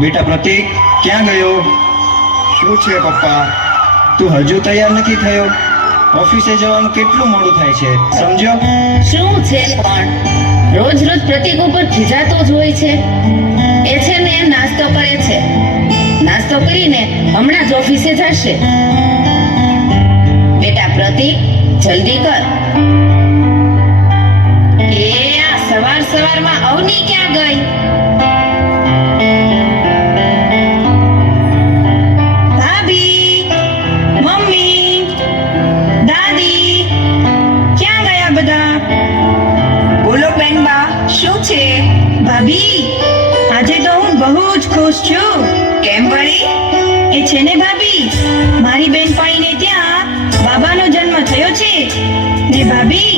બેટા પ્રતીક, ક્યાં ગયો? શું છે પપ્પા, તું હજુ તૈયાર નથી થયો? ઓફિસે જવાનું કેટલું મોડું થાય છે, સમજો. શું છે પણ રોજ રોજ પ્રતીક ઉપર ખીજાતો જ હોય છે. એ છે ને નાસ્તો કરે છે. નાસ્તો કરીને હમણાં જ ઓફિસે જશે. બેટા પ્રતીક, જલ્દી કર. એ આ સવાર સવારમાં અવની ક્યાં ગઈ? ભાભી, મમ્મી, દાદી, ક્યાં ગયા બધા? બોલો બેનબા, શું છે? ભાભી, આજે તો હું બહુ જ ખુશ છું. કેમ વળી? એ છે ને ભાભી, મારી બેનપણીને ત્યાં બાબાનો જન્મ થયો છે. ને ભાભી,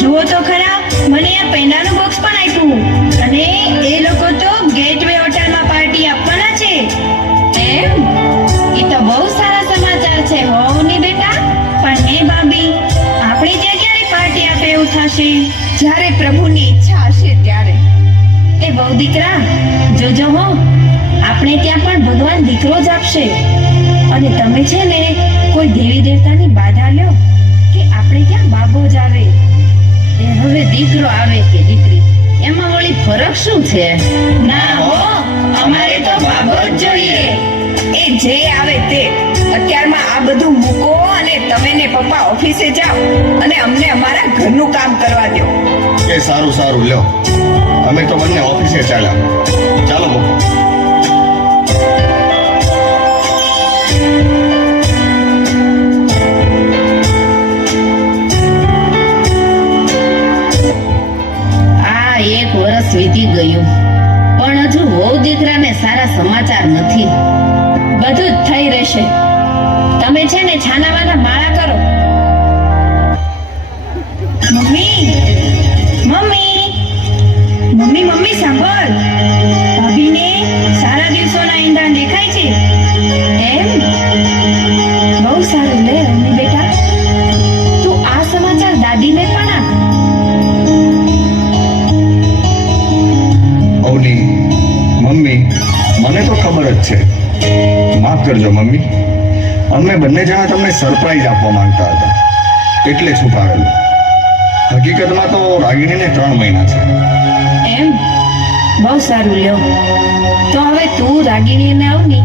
જુઓ તો ખરા, મને આ પેંડાનું બોક્સ પણ આપ્યું. અને એ લોકો તો ગેટવે હોટલમાં પાર્ટી આપવાના છે. એમ? એ તો બહુ સારા સમાચાર છે હો ને બેટા. પણ હે ભાભી, આપણે ત્યાં ક્યારે પાર્ટી આપે એવું થશે? જ્યારે પ્રભુની ઈચ્છા હશે ત્યારે. એ બહુ દીકરા, જોજો હો, આપણે ત્યાં પણ ભગવાન દીકરો જ આપશે. અને તમે છે ને કોઈ દેવી દેવતાની બાધા લ્યો કે આપણે ત્યાં બાબો જ આવે. એ હવે દીકરો આવે કે દીકરી, એમાં વળી ફરક શું છે? ના હો, અમારે તો બાબો જ જોઈએ. એ જે આવે તે. અત્યારમાં આ બધું મૂકો અને તમે ને પપ્પા ઓફિસે જાઓ અને અમને અમારા ઘરનું કામ કરવા દો. એ સારું સારું, લ્યો, અમે તો બંને ઓફિસે ચાલ્યા. ચાલો પપ્પા. આ એક વર્ષ વીતી ગયું, પણ હજુ વહુ દીકરાને સારા સમાચાર નથી. બધું જ થઈ રહેશે. તમે છે ને છાનાવાના માળા કરો. મમ્મી, મમ્મી, મમ્મી, મમ્મી સાંભળ. ભાભીને સારા દિવસોના ઈંડા દેખાય છે. એમ? બહુ સારું. લે મમ્મી બેટા, તું આ સમાચાર દાદીને પણ આપ. અવની, મમ્મી, મને તો ખબર જ છે. માફ કરજો મમ્મી, અમે બંને જણા તમને સરપ્રાઈઝ આપવા માંગતા હતા, એટલે છુપાવેલું. હકીકતમાં તો રાગિણીને 3 મહિના છે. એમ? બહુ સારું. લ્યો, તો હવે તું રાગીણીને આવની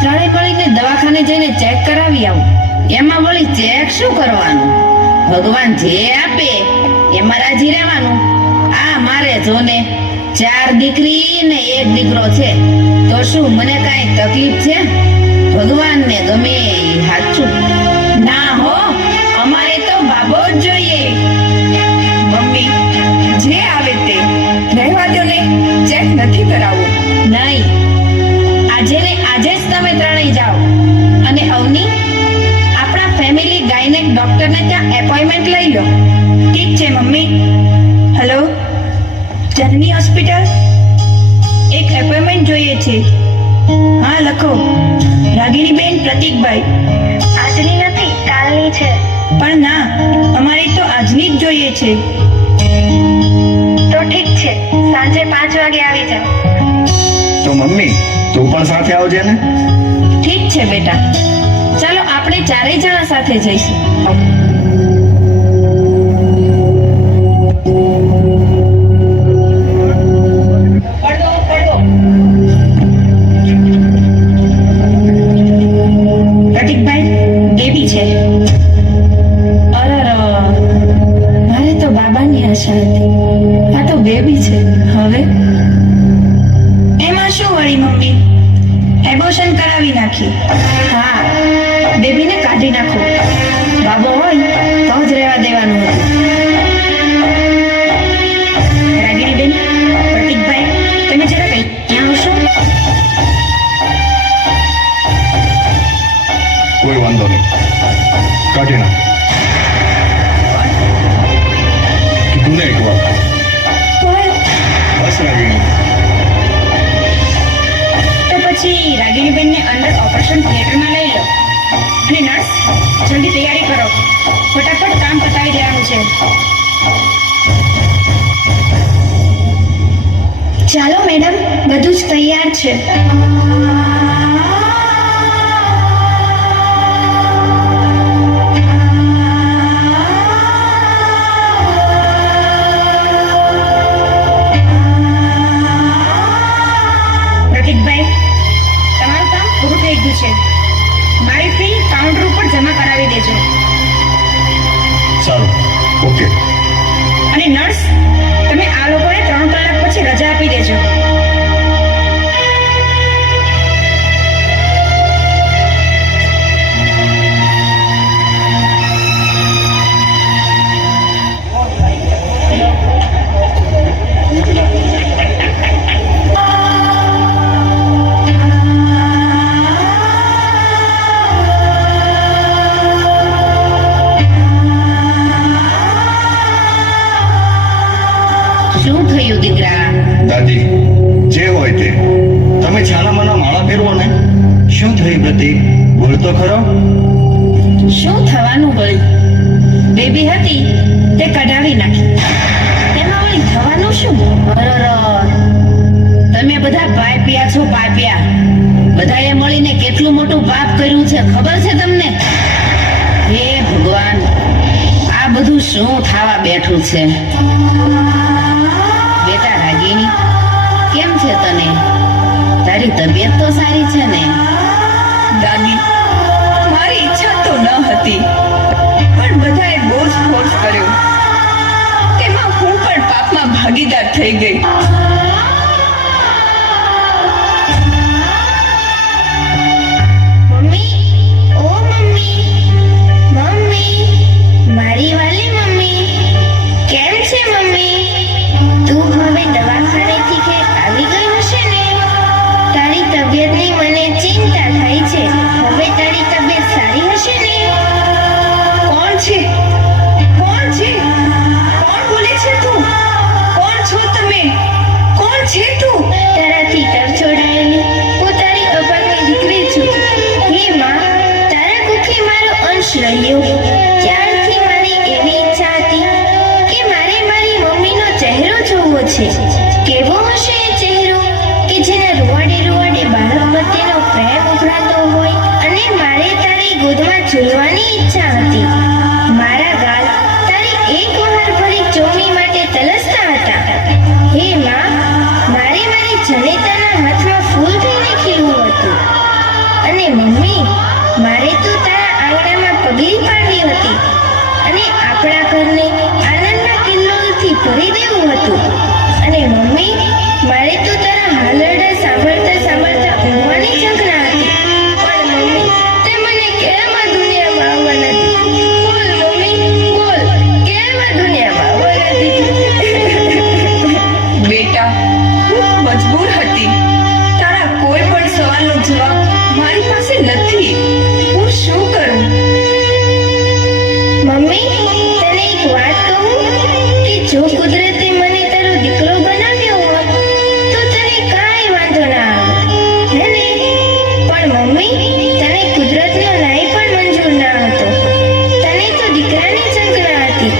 ત્રણે મળીને દવાખાને જઈને ચેક કરાવી આવું. એમાં વળી ચેક શું કરવાનું? ભગવાન જે આપે એમાં રાજી રહેવાનું. આ મારે જોને 4 દીકરી ને 1 દીકરો છે, તો શું મને કાંઈ તકલીફ છે? ભગવાનને ગમે એ સાચું. ના હો, અમારે તો બાબો જ જોઈએ. મમ્મી, જે આવે તે. રહેવા દો ને, ચેક નથી કરાવવું. નહીં, આજે ને આજે જ તમે ત્રણેય જાઓ. અને અવની, આપણા ફેમિલી ગાયનેક ડોક્ટરને ત્યાં એપોઇન્ટમેન્ટ લઈ લો. ઠીક છે મમ્મી. Hello, Janani hospital? એક એપોઇન્ટમેન્ટ જોઈએ છે. હા, લખો. રાગિણીબેન પ્રતીકભાઈ. આજની નથી, કાલની છે. પણ ના, અમારે તો આજની જ જોઈએ છે. તો ઠીક છે, સાંજે 5 વાગે આવી જાઓ. તો મમ્મી, તું પણ સાથે આવજે ને. ઠીક છે બેટા, ચાલો આપણે 4 જણા સાથે જઈશું. પ્રતીકભાઈ, બેબી છે. અરર, મારે તો બાબાની આશા હતી. આ તો બેબી છે. હવે એમાં શું વળી મમ્મી, એબોર્શન કરાવી નાખી. હા, બેબીને કાઢી નાખો. બાબો હોય તો જ રહેવા દેવાનું હતું. રાગિણીબેન, પ્રતીકભાઈ, તમે જરા કઈ ત્યાં આવશો? કોઈ વાંધો નહીં, કાઢી નાખ. કીધું ને એક વાર. બસ રાગિણી. તો પછી રાગિણીબેનને અંદર ઓપરેશન થિયેટરમાં લઈ લો. અને નર્સ, જલ્દી તૈયારી કરો. ફટાફટ કામ પતાવી દેવાનું છે. ચાલો મેડમ, બધું જ તૈયાર છે. પ્રતિકભાઈ, તમારું કામ પૂરું થઈ ગયું છે. મારી ફી કાઉન્ટર ઉપર જમા કરાવી દેજો. સારું, ઓકે. અને નર્સ, તમે આ લોકોને 3 કલાક પછી રજા આપી દેજો. શું થયું દીકરા? દાદી, જે હોય તે, તમે છાનામાના માળા ફેરવો ને. શું થયું પ્રતિક? બોલ તો ખરો. શું થવાનું વળી? બેબી હતી તે કઢાવી નાખી. તેમાં વળી થવાનું શું? અરર, તમે બધા પાપ્યા છો, પાપ્યા. બધાએ મળીને કેટલું મોટું પાપ કર્યું છે ખબર છે તમને? હે ભગવાન, આ બધું શું થવા બેઠું છે? બેટા રાગીણી, કેમ છે તને? તારી તબિયત તો સારી છે ને? દાદી, મારી ઈચ્છા તો ન હતી, પણ બધાએ બહુ જ ફોર્સ કર્યો. તેમાં હું પણ પાપમાં ભાગીદાર થઈ ગઈ. મમ્મી, ઓ મમ્મી, મમ્મી, મારી વાલી મમ્મી, કેમ છે મમ્મી? તું હવે દવાખાનેથી ઘેર આવી ગઈ હશે ને? તારી તબિયતની મને ચિંતા થાય છે. હવે તારી તબિયત સારી હશે ને? કોણ છે? કોણ છે? કોણ બોલે છે તું? કોણ છો તમે? કોણ છે તું? તારાથી તરછોડાયેલી હું તારી અભાગની દીકરી છું. હે માં, તારા કુખે મારો અંશ રહ્યો. ત્યારથી મારી એવી ઈચ્છા હતી કે મારે મારી મમ્મીનો ચહેરો જોવો છે. કેવો હશે એ ચહેરો કે જેના રૂવાડે રૂવાડે બાળક પ્રત્યેનો પ્રેમ ઉભરાતો હોય. અને મારે તારી ગોદમાં ઝૂલવાની ઈચ્છા હતી. મારા ગાલ તારી એક વહાર ભરી ચોમી માટે તલસતા હતા. હે માં, મારે મારી જનેતાના હાથમાં ફૂલ થઈને ખીલવું હતું. અને મમ્મી, મારે તો તારા આંગણામાં પગલી પાડવી હતી અને આપણા ઘરને આનંદના કિલ્લોલથી ભરી દેવું હતું. અને મમ્મી, મારે તો તારા હાલરડા સાંભળતા સાંભળતા ઊંઘવાની ઝંખના હતી. પણ મમ્મી, તે મને કેમ આ દુનિયામાં આવવા નથી? બોલ મમ્મી, બોલ, કેમ આ દુનિયામાં આવવા નથી? બેટા, હું મજબૂર હતી. તારા કોઈ પણ સવાલનો જવાબ મારી પાસે નથી. હું શું કરું? મમ્મી, તને એક વાત કહું કે જો કુદરતે મને તારો દીકરો બનાવ્યો હોત તો તને કાંઈ વાંધો ના આવત, હે ને? પણ મમ્મી, તને કુદરતનો ન્યાય પણ મંજૂર ના હતો. તને તો દીકરાની ઝંખના હતી.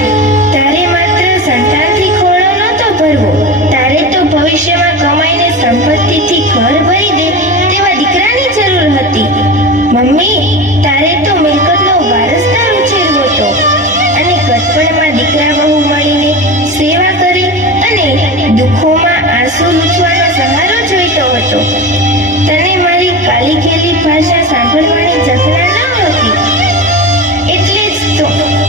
તારે માત્ર સંતાનથી ખોળો નહોતો ભરવો, તારે તો ભવિષ્યમાં કમાઈને સંપત્તિથી ઘર ભરી દે તેવા દીકરાની જરૂર હતી. મમ્મી, તારે તો મિલકતનો વારસદાર ઉછેરવો હતો અને ઘટપણમાં દીકરા બહુ મળીને સેવા કરી અને દુઃખોમાં આંસુ લૂછવાનો સહારો જોઈતો હતો. તને મારી કાલી ખેલી ભાષા સાંભળવાની ઝંખના ન હતી. એટલે જ તો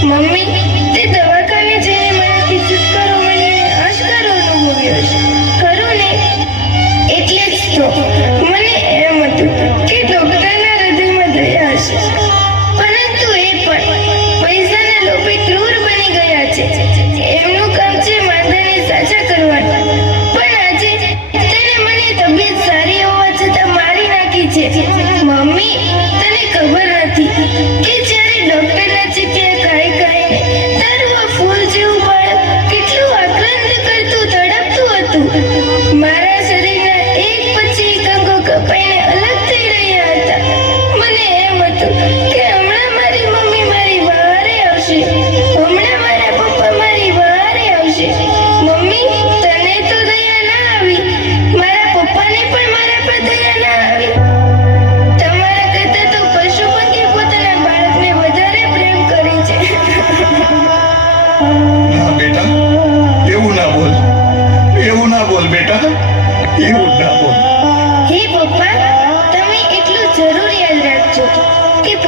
મમ્મી, તે દવાખાને જઈને મારાથી છુટકારો મળીને આશકારો અનુભવ્યો છે, ખરું ને? એટલે જ તો મને એમ હતું કે ડોક્ટરના હૃદયમાં દયા હશે.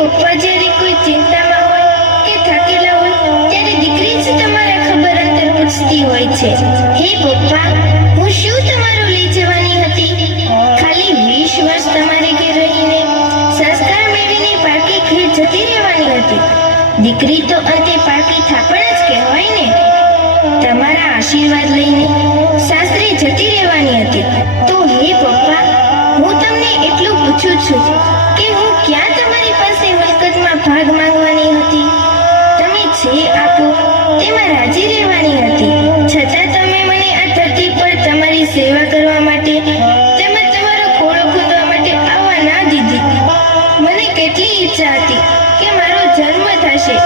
પપ્પા જ્યારે કોઈ ચિંતામાં હોય કે થાકેલા હોય ત્યારે દીકરી જ તમારા ખબર અંતર પૂછતી હોય છે. હે પપ્પા, હું શું તમારું લઈ જવાની હતી? ખાલી 20 વર્ષ તમારે ઘેર રહીને સંસ્કાર મેળવીને પારકી ઘેર જતી રહેવાની હતી. દીકરી તો અંતે પારકી થાપણ જ કહેવાય ને. તમારા આશીર્વાદ લઈને સાસરે જતી રહેવાની હતી. તો હે પપ્પા, હું તમને એટલું પૂછું છું કે હું ક્યાં તમારી પાસે મિલકતમાં ભાગ માંગવાની હતી? તમે જે આપો તેમાં રાજી રહેવાની હતી. છતાં તમે મને આ ધરતી પર તમારી સેવા કરવા માટે તેમજ તમારો ખોળો ખૂંદવા માટે આવવા ના દીધી. મને કેટલી ઈચ્છા હતી કે મારો જન્મ થશે,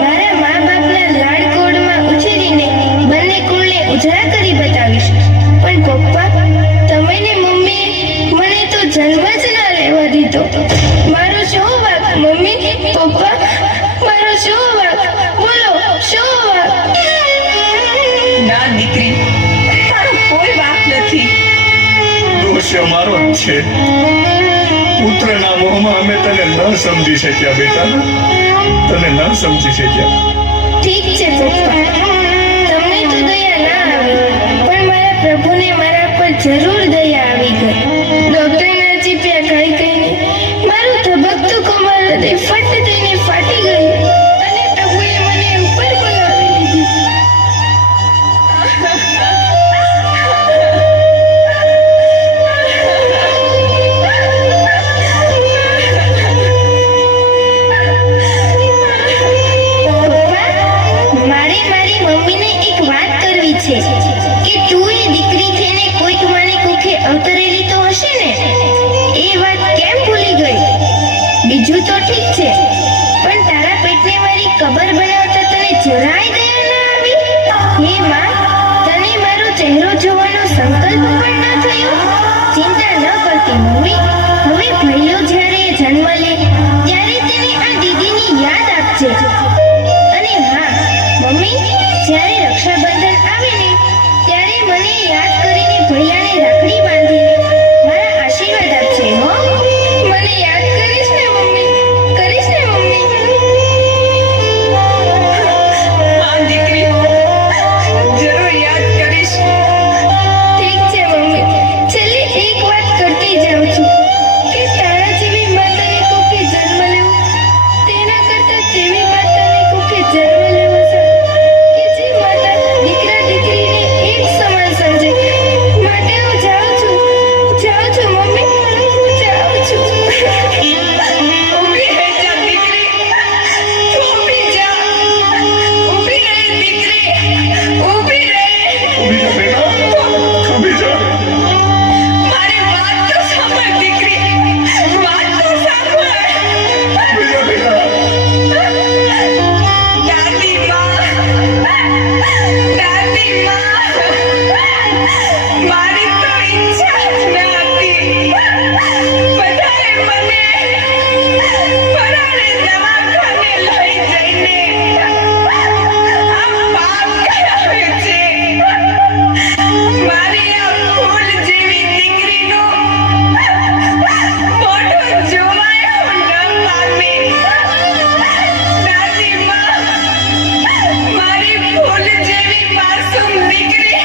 મારા મા બાપના લાડકોડમાં ઉછેરીને બંને કુળને ઉજાળા કરી બતાવીશ. પણ પપ્પા, તમે ને મમ્મી મને તો જન્મ જ ના લેવા દીધો. મારો શું વાંક મમ્મી? પપ્પા, મારો શું વાંક? બોલો, શું વાંક? ના દીકરી, તારો કોઈ વાંક નથી. દોષ અમારો જ છે. પુત્રના મોહમાં અમે તને ન સમજી શક્યા બેટા, તને ન સમજી શક્યા. ઠીક છે પપ્પા, તમને તો દયા ના આવી, પણ મારા પ્રભુને મારા પર જરૂર દયા આવી ગઈ. ડોક્ટરના ચીપિયા ખાઈ ખાઈને મારું ધબકતું કમર હૃદય ફટ થઈને ફાટી ગયું અને પ્રભુએ મને ઉપર બોલાવી લીધી. પપ્પા, મારે મારી મમ્મીને એક વાત કરવી છે કે તું એ દીકરી થઈને કોઈક માની કુખે અવતરેલી તો હશે ને? એ વાત કેમ ભૂલી ગઈ? બીજું તો ઠીક છે, પણ તારા પેટને મારી કબર બનાવતા તને જરાય દયા ના આવી? હે માં, તને મારો ચહેરો જોવાનો સંકલ્પ પણ ન થયો? ચિંતા ન કરતી મમ્મી, હવે ભૈલો જ્યારે જન્મ લે ત્યારે તેને આ દીદીની યાદ આપજે. અને હા મમ્મી, જ્યારે રક્ષાબંધન આવે ને ત્યારે મને યાદ કરીને ભૈયાને રાખડી બાંધીને મારા આશીર્વાદ આપજે હો. મને યાદ કરીશ ને મમ્મી? કરીશ ને મમ્મી? હા દીકરી, જરૂર યાદ કરીશ. ઠીક છે મમ્મી. છેલ્લે એક વાત કરતી જાઉં છું કે તારા જેવી માતાને કોકે જન્મ લેવો તેના કરતાં તેવી માતાને કોકે જન્મ લેવો સારો, કે જે માતા દીકરા દીકરીને એક સમાન સમજે. માટે હું જાઉં છું મમ્મી, હું જાઉં છું. ઊભી રહી જા દીકરી, તું ઊભી જા. ઊભી રહે દીકરી, ઊભી રહે. ઊભી જા બેટા, ઊભી જા. મારી વાત તો સાંભળ દીકરી, વાત તો સાંભળ. ઊભી જા બેટા. દાદી માં, મારી તો ઈચ્છા જ ન હતી. બધાએ મને પરાણે દવાખાને લઈ જઈને આ પાપ કરાવ્યું છે. મારી આ ફૂલ જેવી દીકરીનું મોઢું જોવાયું ન પામે. દાદી માં, મારી ફૂલ જેવી માસૂમ દીકરી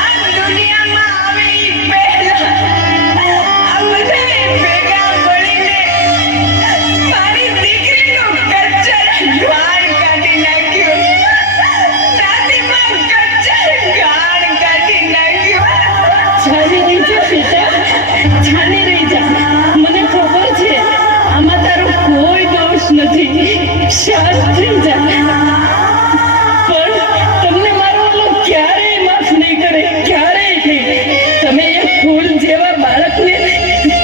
આ દુનિયામાં આવે ઈ પહેલા આ બધાએ ભેગા મળીને મારી દીકરીનું કચ્ચર ઘાણ કાઢી નાખ્યું. દાદી માં, કચ્ચર ઘાણ કાઢી નાખ્યું. જાને રહી જા બેટા, જાને રહી જા. મને ખબર છે આમાં તારો કોઈ દોષ નથી. શાંત થઈ જા. પણ તમને મારો ઓલો ક્યારેય માફ નહીં કરે, ક્યારેય નહીં. તમે એક ફૂલ જેવા બાળકને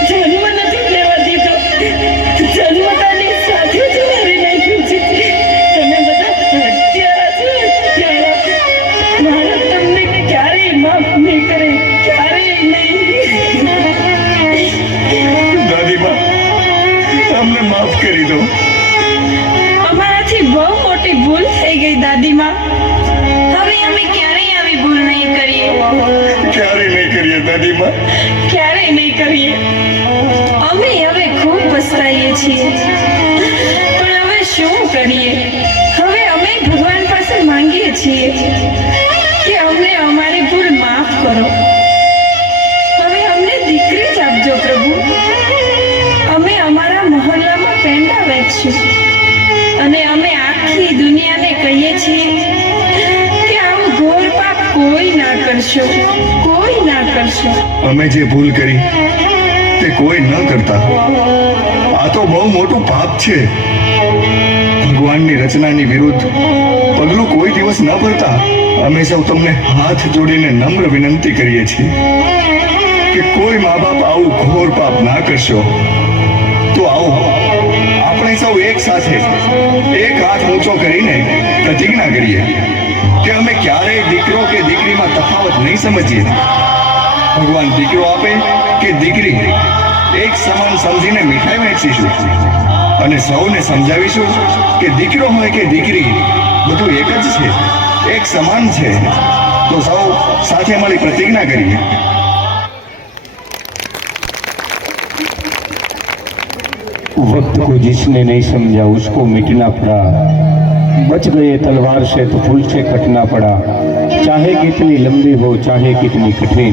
જન્મ નથી લેવા દીધો, જન્મતાની સાથે જ મારી નાખ્યું છે. તમે બધા હત્યારા છો, હત્યારા. મારા તમને ક્યારેય માફ નહીં કરે, ક્યારેય નહીં. દાદીમા, અમને માફ કરી દો. અમારાથી બહુ મોટી ભૂલ થઈ ગઈ દાદીમાં. હવે અમે ક્યારેય આવી ભૂલ નહીં કરીએ, ક્યારે નહીં કરીએ દાદીમા. ક્યારેય નહીં કરીએ. અમે હવે ખૂબ પસ્તાઈએ છીએ, પણ હવે શું કરીએ? હવે અમે ભગવાન પાસે માંગીએ છીએ કે અમને અમારી ભૂલ માફ કરો. હવે અમને દીકરી જ આપજો પ્રભુ. અમે અમારા મહોલ્લામાં પેંડા વેચશું અને અમે આખી દુનિયાને કહીએ છીએ કે આવું ઘોર પાપ કોઈ ના કરશો, કોઈ ના કરશો. અમે જે ભૂલ કરી તે કોઈ ન કરતા. આ તો બહુ મોટું પાપ છે. ભગવાનની રચનાની વિરુદ્ધ પગલું કોઈ દિવસ ન ભરતા. અમે સૌ તમને હાથ જોડીને નમ્ર વિનંતી કરીએ છીએ કે કોઈ મા બાપ આવું ઘોર પાપ ના કરશો. તો આવો આપણે સૌ એક સાથે એક હાથ ઊંચો કરીને પ્રતિજ્ઞા કરીએ કે અમે ક્યારેય દીકરો કે દીકરીમાં તફાવત નહીં સમજીએ. ભગવાન દીકરો આપે કે દીકરી એક સમાન સમજીને મીઠાઈ વહેંચીશું અને સૌને સમજાવીશું કે દીકરો હોય કે દીકરી બધું એક જ છે, એક સમાન છે. તો સૌ સાથે મળી પ્રતિજ્ઞા કરીએ. वक्त को जिसने नहीं समझा उसको मिटना पड़ा, बच गए तलवार से तो फूल से कटना पड़ा, चाहे कितनी लंबी हो चाहे कितनी कठिन.